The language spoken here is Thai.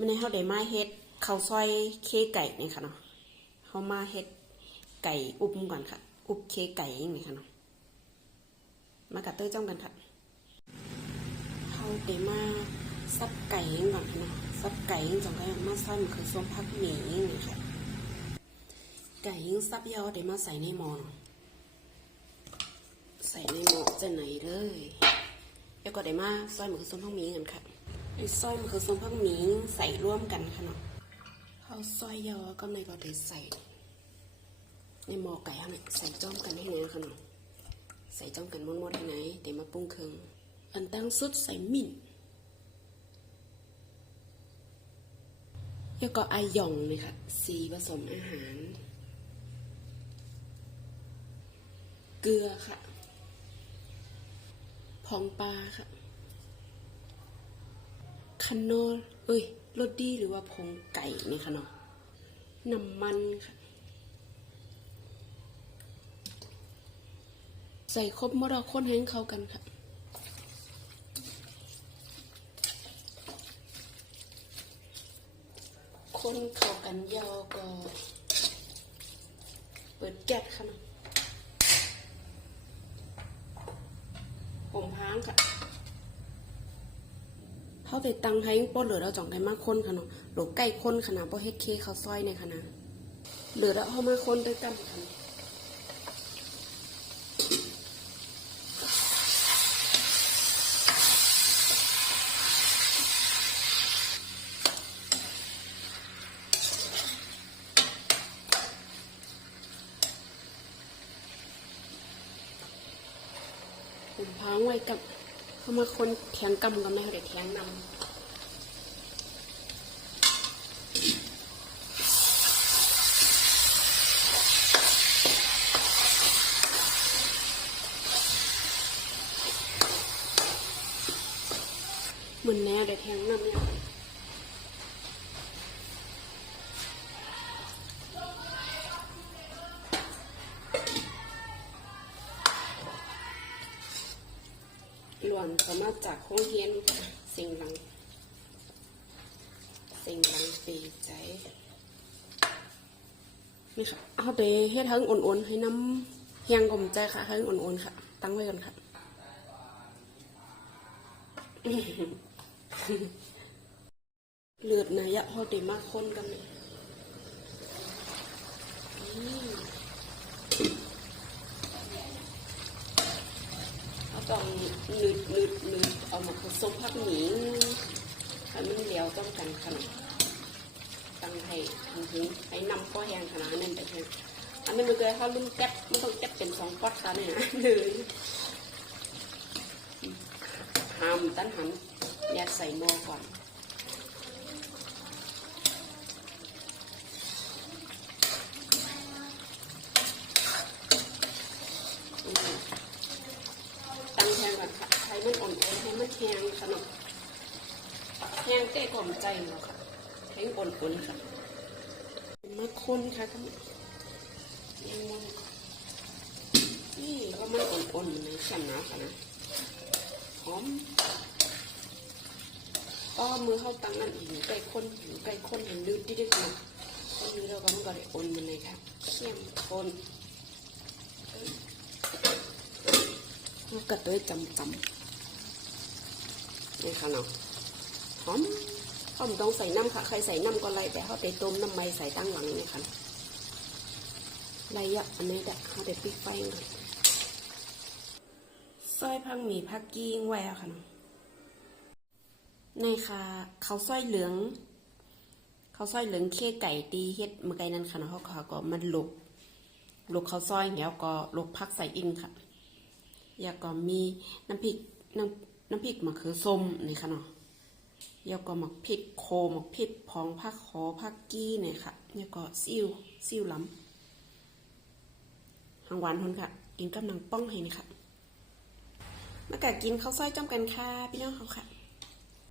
มื้อนี้เฮาได้มาเฮ็ดข้าวซอยเคไก่นี่ค่ะเนาะเฮามาเฮ็ดไก่อุบก่อนค่ะ อุบเคไก่นี่ค่ะเนาะมากับเต้ยจ้องกันค่ะเฮาได้มาซับไก่ก่อนค่ะเนาะซับไก่จังไดมาใส่มะเขือส้มผักหมี่นี่ค่ะไก่ยิ่งซับยาวได้มาใส่ในหม้อนใส่ในหม้อจะไหนเลยแล้วก็ได้มาซอยมะเขือส้มผักหมี่กันค่ะ ไอ้ซอยมะเขือส้มผักหมีใส่ร่วมกันค่ะเนาะเขาซอยยาวก็ในก็ได้ใส่ ในหม้อไก่ค่ะเนี่ยใส่จ้อมกันให้ไหนค่ะเนาะใส่จ้อมกันมดๆให้ไหนเดี๋ยวมาปรุงเครื่องอันตั้งสุดใส่มิ้นแล้วก็ไอายองเลยค่ะ สีผสมอาหาร เกลือค่ะ พองปลาค่ะ คันโนลเอ้ยรสดีหรือว่าพงไก่นี่ค่ะเนาะน้ำมันค่ะ ใส่ครบมดเอาคนให้เข้ากันค่ะคนเข้ากันยาวก็ เปิดแก๊สค่ะเนาะ ผมพางค่ะ เขาไปตังให้ป้นเหลือเราจ่องได้มากคนค่ะเนาะหลกใกล้คนขนาดป้เฮ็ดเคเขาวซอยในขนาดเหลือแล้วเขามาคนด้วยกันค่ะผมพางไว้กับ เขามาคนแทงกำกันไหมคะเดี๋ยวแทงนำเหมือนแน่เดี๋ยวแทงนำเนี่ย วนเขามาจากห้องเฮียนสิ่งหลัง สิ่งหลังปีใจนี่ค่ะเอาไปเฮ็ดทั้งอ่อนๆให้น้ำเฮียงกลมใจค่ะทั้งอ่อนๆค่ะ ตั้งไว้ก่อนค่ะเลือดนายะเขาได้มากคนกันเลยอืมเอา ต้องนึดนึดนึดเอามาผสมพักหมีให้มันเหลียวต้องกันขนาดตั้งให้ถึงถึงให้นำก้อแห้งขนาดนั้นไปแห้อันนี้มันเคยเขาลุ่มแก๊บมันต้องแก๊บเป็นสองก๊อตค่ะเนี่ยนะหนึ่งหามตั้นหันยัดใส่หม้อก่อน แห้งขนมแห้งเต้กล่อมใจเราค่ะแห้งอ่อนๆค่ะมาคนค่ะท่านยังมันนี่ก็มันอ่อนๆอยู่ในขันนะค่ะนะหอมก็มือเข้าตั้งนั่นหิวไก่ข้นหิวไก่ข้นเห็นดื้อดิ๊กๆนะคนนี้เราก็มันก็ได้อ่อนมันเลยค่ะเข้มข้นลูกกระตุ้ยจำจำ นี่ค่ะเนาะหอมหอมต้องใส่น้ำค่ะ ใครใส่น้ำก็ไรแต่เขาไปต้มน้ำไม่ใส่ตั้งหลังนี่ค่ะไรอะอันนี้แต่เขาไปปิดไฟก่อนซอยพังหมี่พักกี้งไว้ค่ะเนาะนี่ค่ะเขาซอยเหลืองเขาซอยเหลืองเคี่ยไก่ตีเฮ็ดเมื่อไก่นั้นค่ะเนาะเขาขาก็มันหลบหลบเขาซอยแล้วก็หลบพักใส่อินค่ะแล้วก็มีน้ำพริกน้ำ น้ำพริกมะเขือส้มนี่ค่ะเนาะเยวก็หมักพริกโคหมักพริกพองผักขอผักกี้เนี่ยค่ะแล้วก็ซิ่วซิ่วล้ำหางหวานทนค่ะ กินกับนางป้องให้นี่ค่ะมากะกินข้าวซอยจ้อมกันค่ะ พี่น้องเขาค่ะ